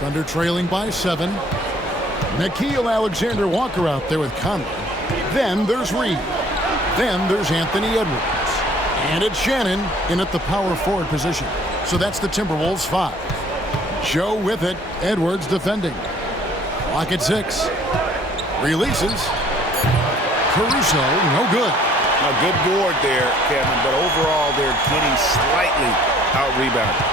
Thunder trailing by 7. Nickeil Alexander-Walker out there with Conley. Then there's Reed. Then there's Anthony Edwards. And it's Shannon in at the power forward position. So that's the Timberwolves 5. Joe with it. Edwards defending. Clock at 6. Releases. Caruso, no good. A good board there, Kevin, but overall they're getting slightly out-rebounded.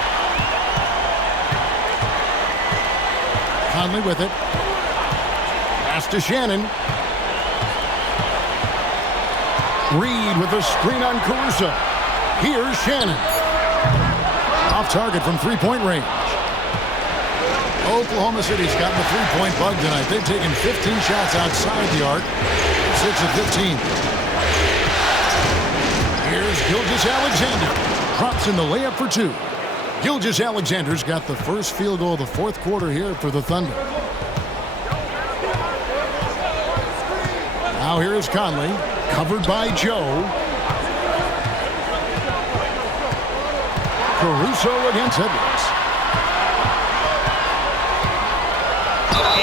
Conley with it. Pass to Shannon. Reed with a screen on Caruso. Here's Shannon. Off target from three-point range. Oklahoma City's gotten the three-point bug tonight. They've taken 15 shots outside the arc. 6 of 15. Here's Gilgeous-Alexander. Drops in the layup for 2. Gilgeous-Alexander's got the first field goal of the fourth quarter here for the Thunder. Now here is Conley. Covered by Joe. Caruso against Edwards.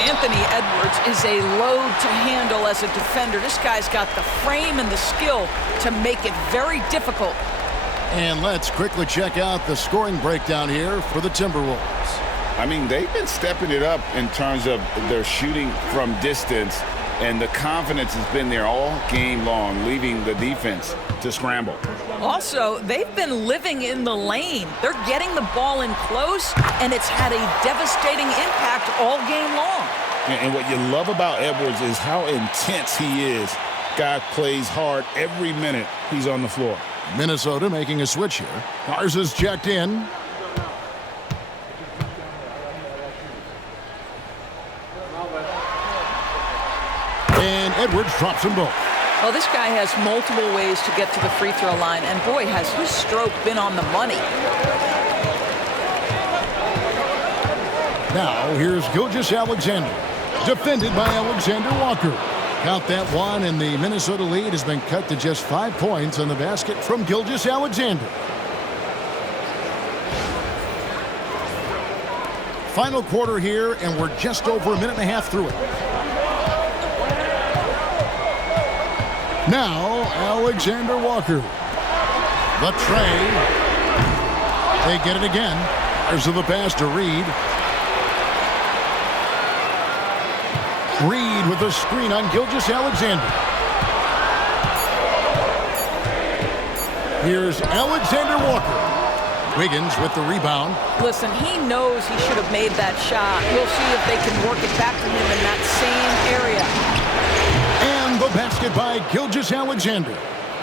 Anthony Edwards is a load to handle as a defender. This guy's got the frame and the skill to make it very difficult. And let's quickly check out the scoring breakdown here for the Timberwolves. I mean, they've been stepping it up in terms of their shooting from distance, and the confidence has been there all game long, leaving the defense to scramble. Also, they've been living in the lane. They're getting the ball in close, and it's had a devastating impact all game long. And what you love about Edwards is how intense he is. Guy plays hard every minute he's on the floor. Minnesota making a switch here. Garza's checked in. And Edwards drops them both. Well, this guy has multiple ways to get to the free throw line, and boy, has his stroke been on the money. Now, here's Gilgeous-Alexander. Defended by Alexander-Walker. Count that one, and the Minnesota lead has been cut to just 5 points on the basket from Gilgeous-Alexander. Final quarter here, and we're just over a minute and a half through it. Now, Alexander-Walker. The tray. They get it again. There's the pass to Reed. Reed with a screen on Gilgeous-Alexander. Here's Alexander-Walker. Wiggins with the rebound. Listen, he knows he should have made that shot. We'll see if they can work it back to him in that same area. And the basket by Gilgeous-Alexander.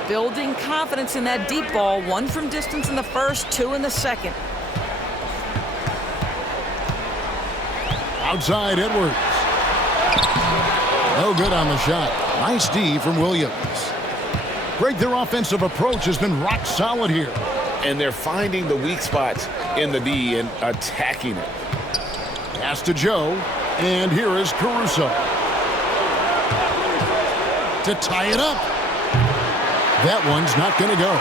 Building confidence in that deep ball. 1 from distance in the first, 2 in the second. Outside Edwards. No good on the shot. Nice D from Williams. Greg, their offensive approach has been rock solid here. And they're finding the weak spots in the D and attacking it. Pass to Joe. And here is Caruso. To tie it up. That one's not going to go.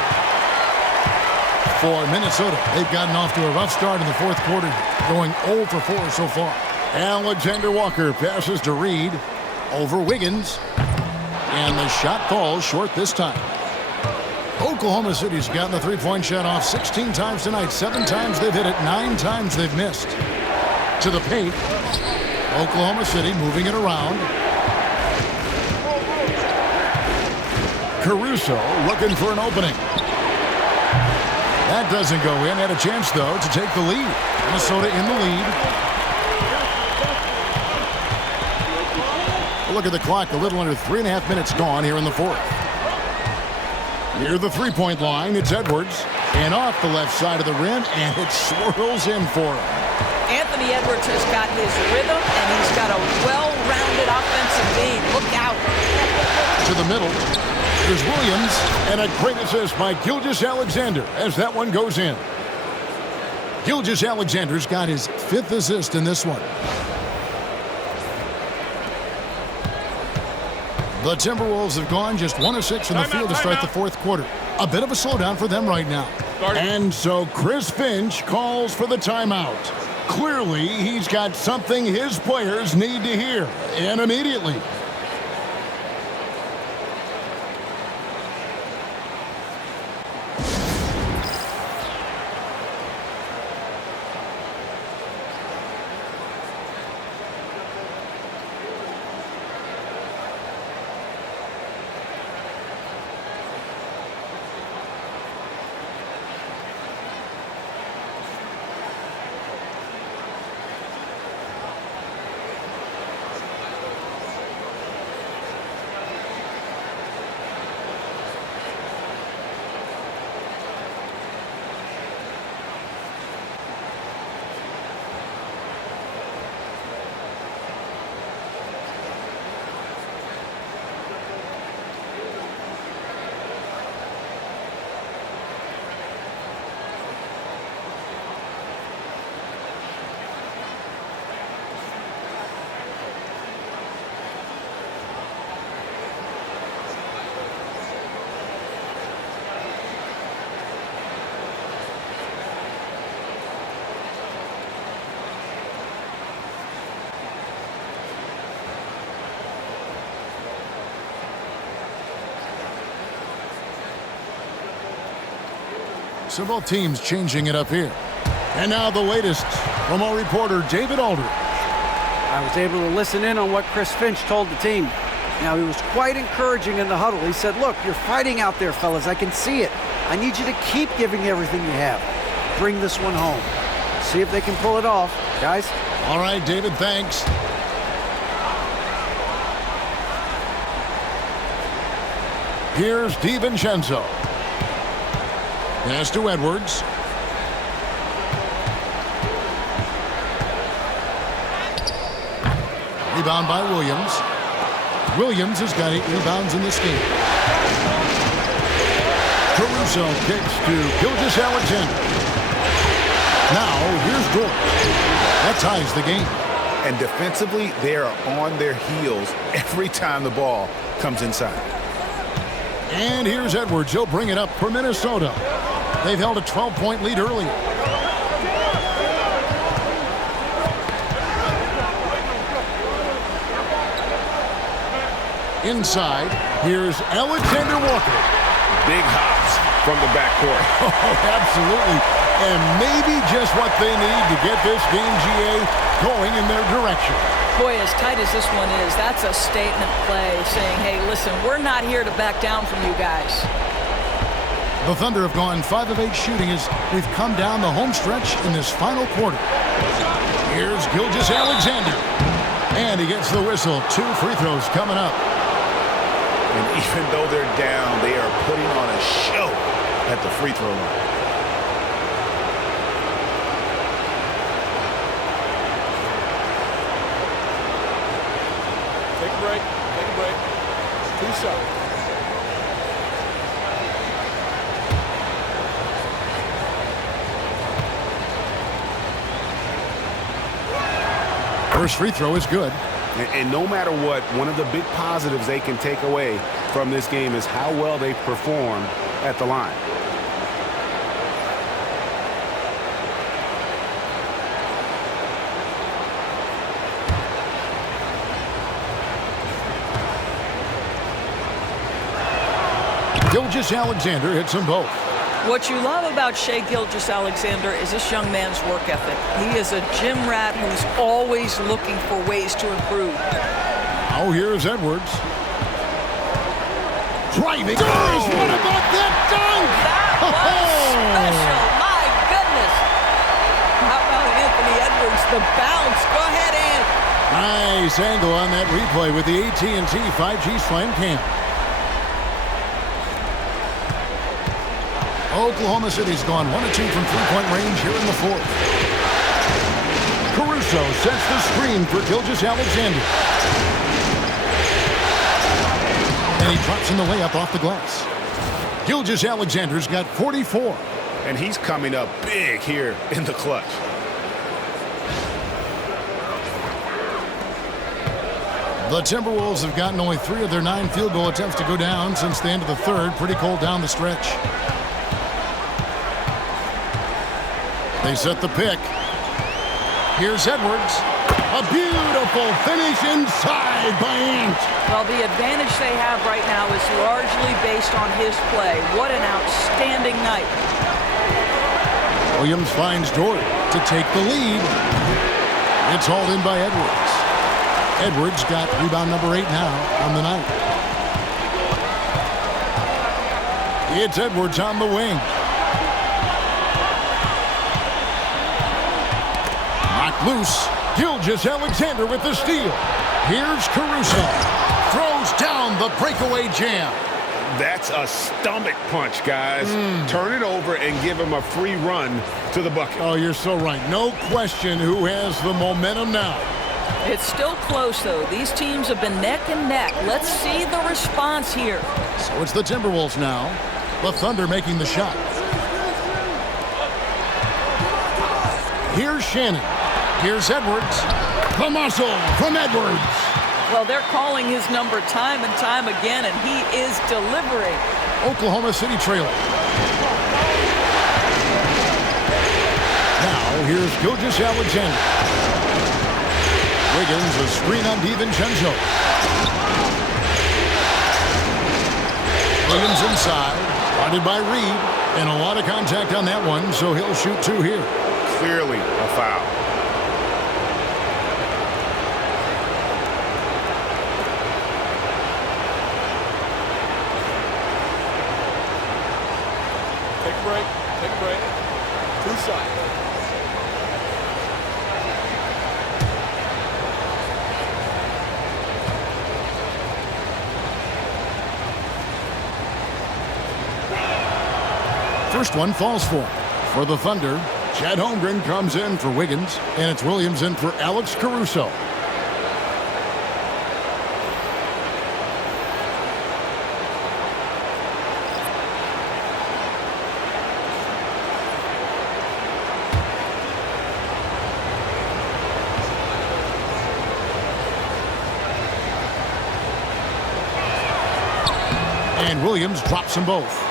For Minnesota, they've gotten off to a rough start in the fourth quarter, going 0 for 4 so far. Alexander-Walker passes to Reed. Over Wiggins. And the shot falls short this time. Oklahoma City's gotten the three-point shot off 16 times tonight. 7 times they've hit it, 9 times they've missed. To the paint. Oklahoma City moving it around. Caruso looking for an opening. That doesn't go in. Had a chance, though, to take the lead. Minnesota in the lead. Look at the clock. A little under 3.5 minutes gone here in the fourth. Near the three-point line, it's Edwards. And off the left side of the rim, and it swirls in for him. Anthony Edwards has got his rhythm, and he's got a well-rounded offensive game. Look out. To the middle. There's Williams, and a great assist by Gilgeous-Alexander as that one goes in. Gilgeous-Alexander's got his 5th assist in this one. The Timberwolves have gone just 1 of 6 from the field to start the fourth quarter. A bit of a slowdown for them right now. And so Chris Finch calls for the timeout. Clearly, he's got something his players need to hear, and immediately. So both teams changing it up here. And now the latest from our reporter, David Aldridge. I was able to listen in on what Chris Finch told the team. Now, he was quite encouraging in the huddle. He said, look, you're fighting out there, fellas. I can see it. I need you to keep giving everything you have. Bring this one home. See if they can pull it off, guys. All right, David, thanks. Here's DiVincenzo. Pass to Edwards. Rebound by Williams. Williams has got 8 rebounds in this game. Caruso kicks to Gilgeous-Alexander. Now, here's George. That ties the game. And defensively, they are on their heels every time the ball comes inside. And here's Edwards. He'll bring it up for Minnesota. They've held a 12-point lead earlier. Inside, here's Alexander Walker. Big hops from the backcourt. Oh, absolutely. And maybe just what they need to get this game, GA, going in their direction. Boy, as tight as this one is, that's a statement play saying, hey, listen, we're not here to back down from you guys. The Thunder have gone 5 of 8 shooting as we've come down the home stretch in this final quarter. Here's Gilgeous-Alexander. And he gets the whistle. 2 free throws coming up. And even though they're down, they are putting on a show at the free throw line. Take a break. Take a break. 2 shots. First free throw is good. And no matter what, one of the big positives they can take away from this game is how well they performed at the line. Gilgeous-Alexander hits them both. What you love about Shai Gilgeous-Alexander is this young man's work ethic. He is a gym rat who's always looking for ways to improve. Oh, here's Edwards. Driving. What about that dunk? That was special. My goodness. How about Anthony Edwards, the bounce? Go ahead, Ant. Nice angle on that replay with the AT&T 5G Slam Cam. Oklahoma City's gone 1 of 2 from three-point range here in the fourth. Caruso sets the screen for Gilgeous-Alexander. And he drops in the layup off the glass. Gilgeous-Alexander's got 44. And he's coming up big here in the clutch. The Timberwolves have gotten only 3 of their 9 field goal attempts to go down since the end of the third. Pretty cold down the stretch. They set the pick. Here's Edwards. A beautiful finish inside by Ant. Well, the advantage they have right now is largely based on his play. What an outstanding night. Williams finds Dort to take the lead. It's hauled in by Edwards. Edwards got rebound number 8 now on the night. It's Edwards on the wing. Knocked loose. Gilgeous-Alexander with the steal. Here's Caruso. Throws down the breakaway jam. That's a stomach punch, guys. Turn it over and give him a free run to the bucket. Oh, you're so right. No question who has the momentum now. It's still close, though. These teams have been neck and neck. Let's see the response here. So it's the Timberwolves now. The Thunder making the shot. Here's Shannon. Here's Edwards. The muscle from Edwards. Well, they're calling his number time and time again, and he is delivering. Oklahoma City trailing. Now here's Gilgeous-Alexander. Wiggins, a screen on DiVincenzo. Williams inside, guarded by Reed, and a lot of contact on that one, so he'll shoot 2 here. Clearly a foul. Take a break. Take a break. 2 shots. First one falls for the Thunder. Chad Holmgren comes in for Wiggins, and it's Williams in for Alex Caruso. And Williams drops them both.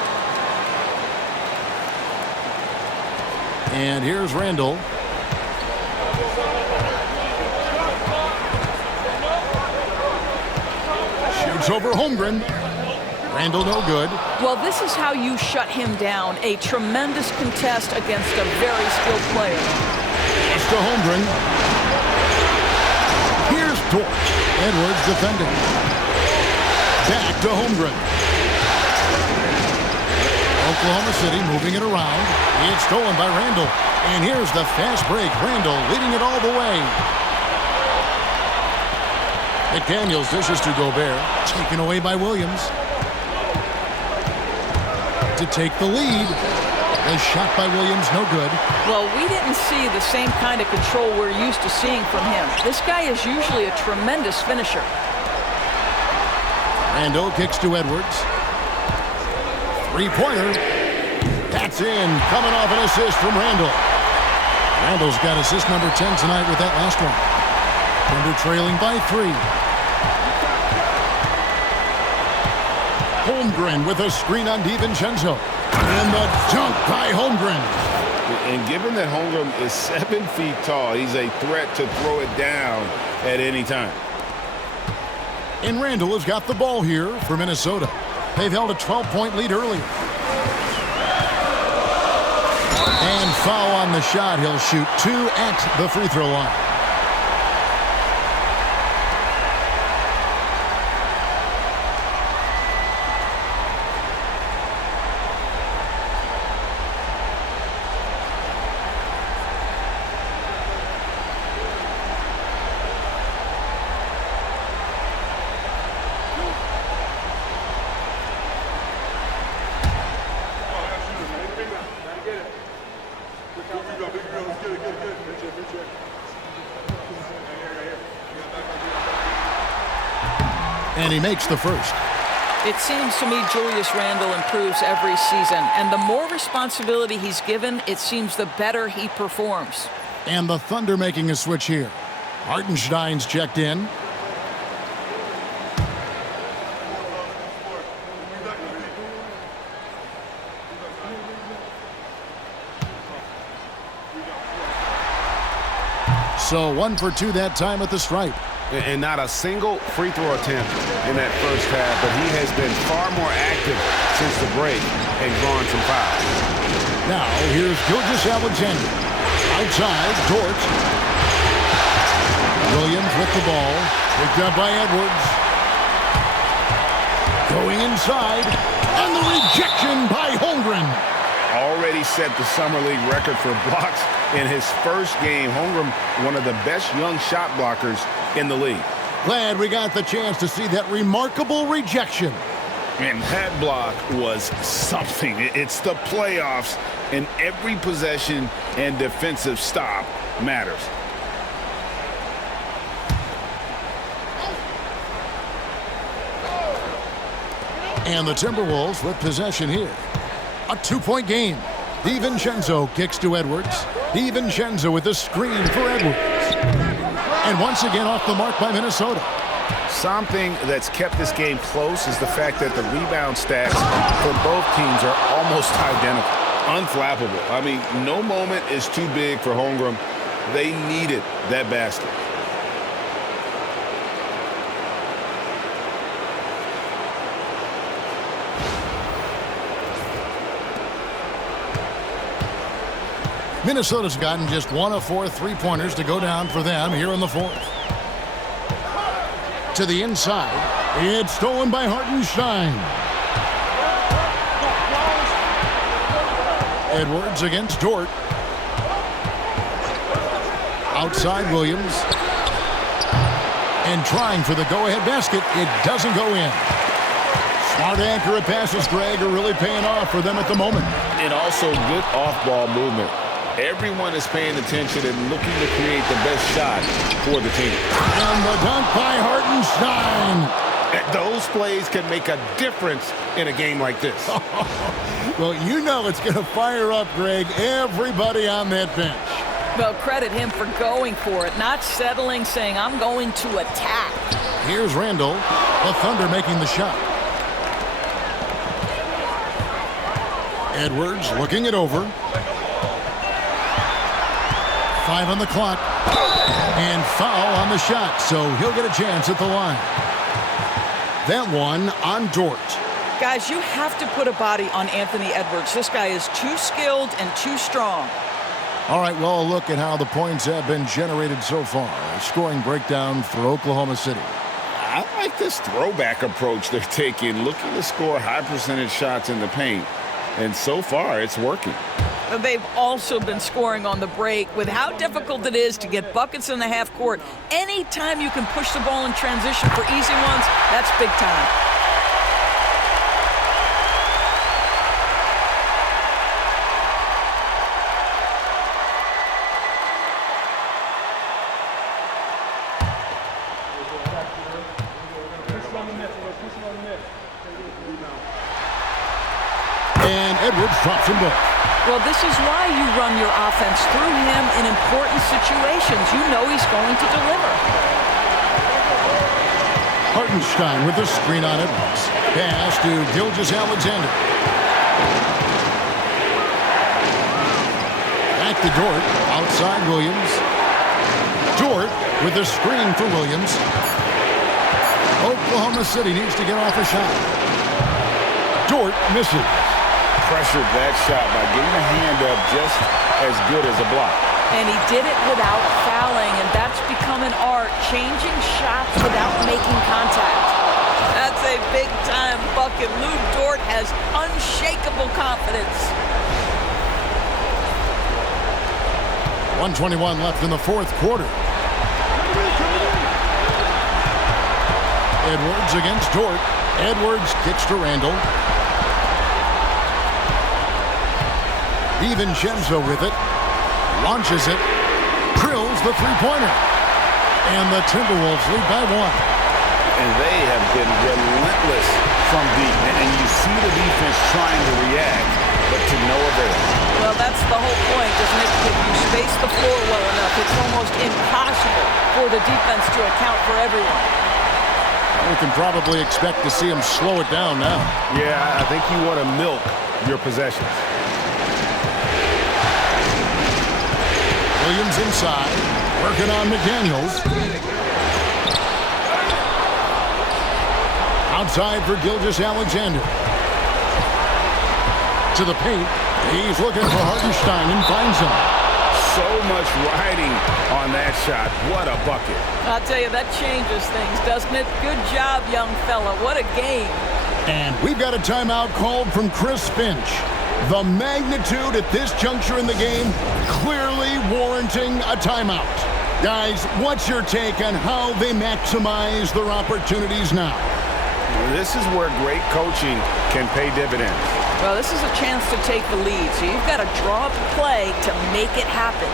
And here's Randall. Shoots over Holmgren. Randall no good. Well, this is how you shut him down. A tremendous contest against a very skilled player. It's to Holmgren. Here's Dort. Edwards defending. Back to Holmgren. Oklahoma City moving it around. It's stolen by Randall. And here's the fast break. Randall leading it all the way. McDaniels dishes to Gobert. Taken away by Williams. To take the lead. A shot by Williams, no good. Well, we didn't see the same kind of control we're used to seeing from him. This guy is usually a tremendous finisher. Randall kicks to Edwards. Three-pointer. That's in. Coming off an assist from Randall. Randall's got assist number 10 tonight with that last one. Thunder trailing by 3. Holmgren with a screen on DiVincenzo. And the dunk by Holmgren. And given that Holmgren is 7 feet tall, he's a threat to throw it down at any time. And Randall has got the ball here for Minnesota. They've held a 12-point lead earlier. And foul on the shot. He'll shoot 2 at the free throw line. And he makes the first. It seems to me Julius Randle improves every season, and the more responsibility he's given, it seems the better he performs. And the Thunder making a switch here. Hartenstein's checked in. So 1 for 2 that time at the stripe. And not a single free throw attempt in that first half, but he has been far more active since the break and drawn some fouls. Now, here's Gilgeous-Alexander. Outside, Dort. Williams with the ball. Picked up by Edwards. Going inside. And the rejection by Holmgren. Already set the Summer League record for blocks in his first game. Holmgren, one of the best young shot blockers in the league. Glad we got the chance to see that remarkable rejection. And that block was something. It's the playoffs, and every possession and defensive stop matters. And the Timberwolves with possession here. A 2-point game. DiVincenzo kicks to Edwards. DiVincenzo with a screen for Edwards. And once again off the mark by Minnesota. Something that's kept this game close is the fact that the rebound stats for both teams are almost identical. Unflappable. I mean, no moment is too big for Holmgren. They needed that basket. Minnesota's gotten just 1 of 4 3-pointers to go down for them here in the fourth. To the inside. It's stolen by Hartenstein. Edwards against Dort. Outside Williams. And trying for the go-ahead basket. It doesn't go in. Smart accurate passes, Greg, are really paying off for them at the moment. And also good off-ball movement. Everyone is paying attention and looking to create the best shot for the team. And the dunk by Hartenstein. Those plays can make a difference in a game like this. Well, you know it's going to fire up, Greg, everybody on that bench. Well, credit him for going for it, not settling, saying, I'm going to attack. Here's Randall, the Thunder making the shot. Edwards looking it over. 5 on the clock. And foul on the shot, so he'll get a chance at the line. That one on Dort. Guys, you have to put a body on Anthony Edwards. This guy is too skilled and too strong. All right, well, a look at how the points have been generated so far. A scoring breakdown for Oklahoma City. I like this throwback approach they're taking, looking to score high percentage shots in the paint. And so far, it's working. They've also been scoring on the break. With how difficult it is to get buckets in the half court, anytime you can push the ball in transition for easy ones, that's big time. And Edwards drops them both. Well, this is why you run your offense through him in important situations. You know he's going to deliver. Hartenstein with the screen on Edwards. Pass to Gilgeous-Alexander. Back to Dort. Outside Williams. Dort with the screen for Williams. Oklahoma City needs to get off a shot. Dort misses. Pressured that shot by getting a hand up just as good as a block. And he did it without fouling, and that's become an art, changing shots without making contact. That's a big-time bucket. Lou Dort has unshakable confidence. 1:21 left in the fourth quarter. Edwards against Dort. Edwards kicks to Randall. DiVincenzo with it. Launches it. Drills the three-pointer. And the Timberwolves lead by 1. And they have been relentless from deep. And you see the defense trying to react, but to no avail. Well, that's the whole point, isn't it? If you space the floor well enough, it's almost impossible for the defense to account for everyone. We can probably expect to see him slow it down now. Yeah, I think you want to milk your possessions. Williams inside. Working on McDaniels. Outside for Gilgeous-Alexander. To the paint. He's looking for Hartenstein and finds him. So much riding on that shot. What a bucket. I'll tell you, that changes things, doesn't it? Good job, young fella. What a game. And we've got a timeout called from Chris Finch. The magnitude at this juncture in the game clearly warranting a timeout. Guys, what's your take on how they maximize their opportunities now? This is where great coaching can pay dividends. Well, this is a chance to take the lead, so you've got to draw up a play to make it happen.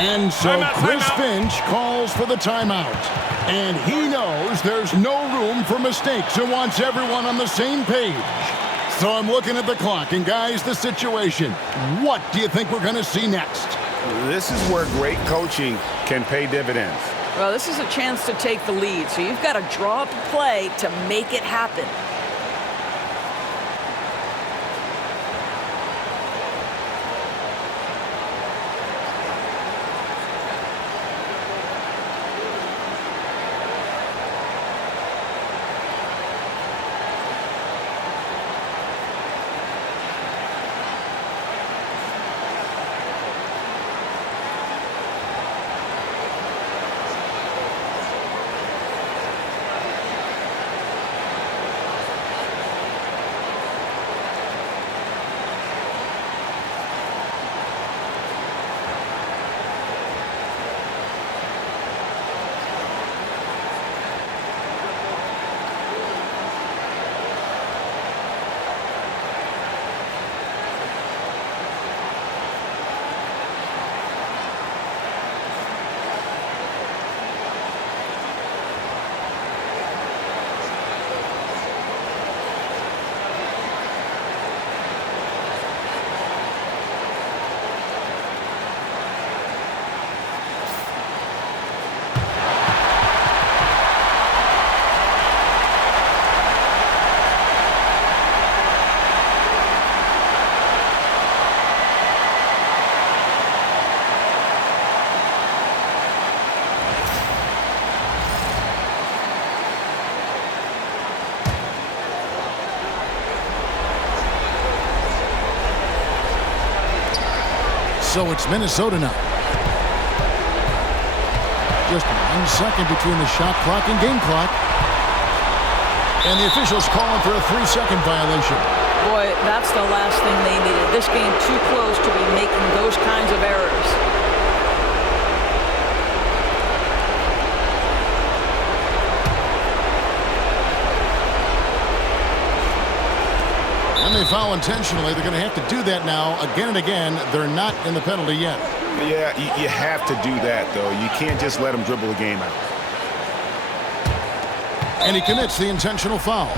And so Chris Finch calls for the timeout. And he knows there's no room for mistakes and wants everyone on the same page. So I'm looking at the clock, and guys, the situation. What do you think we're going to see next? This is where great coaching can pay dividends. Well, this is a chance to take the lead, so you've got to draw up a play to make it happen. So it's Minnesota now. Just 1 second between the shot clock and game clock. And the officials calling for a 3-second violation. Boy, that's the last thing they needed. This game too close to be making those kinds of errors. And they foul intentionally. They're going to have to do that now again and again. They're not in the penalty yet. Yeah, you have to do that, though. You can't just let them dribble the game out. And he commits the intentional foul.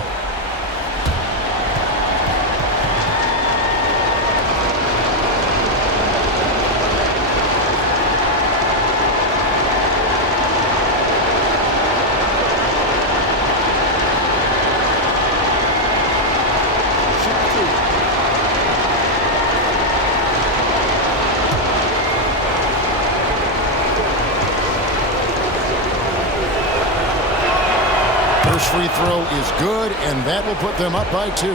First free throw is good, and that will put them up by 2.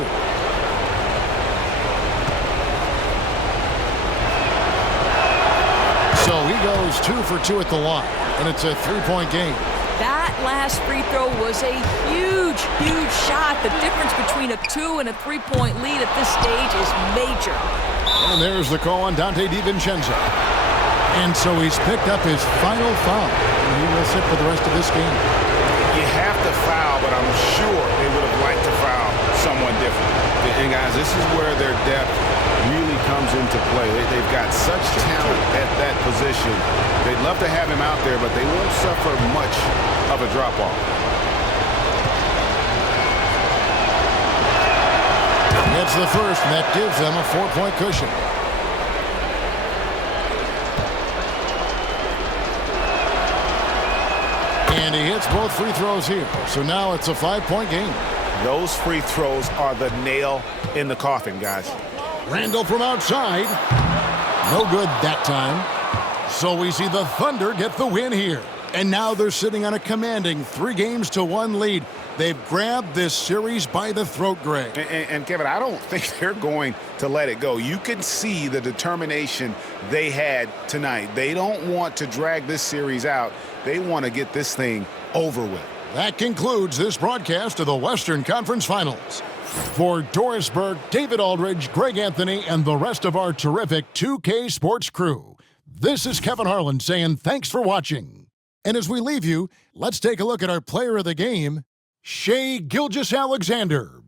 So he goes 2 for 2 at the line, and it's a 3-point game. That last free throw was a huge, huge shot. The difference between a 2 and a 3-point lead at this stage is major. And there's the call on Dante DiVincenzo. And so he's picked up his final foul, and he will sit for the rest of this game. You have to foul, but I'm sure they would have liked to foul someone different. And guys, this is where their depth really comes into play. They've got such talent at that position. They'd love to have him out there, but they won't suffer much of a drop-off. That's the first, and that gives them a 4-point cushion. And he hits both free throws here. So now it's a 5-point game. Those free throws are the nail in the coffin, guys. Randall from outside. No good that time. So we see the Thunder get the win here. And now they're sitting on a commanding 3-1 lead. They've grabbed this series by the throat, Greg. And Kevin, I don't think they're going to let it go. You can see the determination they had tonight. They don't want to drag this series out. They want to get this thing over with. That concludes this broadcast of the Western Conference Finals. For Doris Burke, David Aldridge, Greg Anthony, and the rest of our terrific 2K Sports crew, this is Kevin Harlan saying thanks for watching. And as we leave you, let's take a look at our player of the game, Shai Gilgeous-Alexander.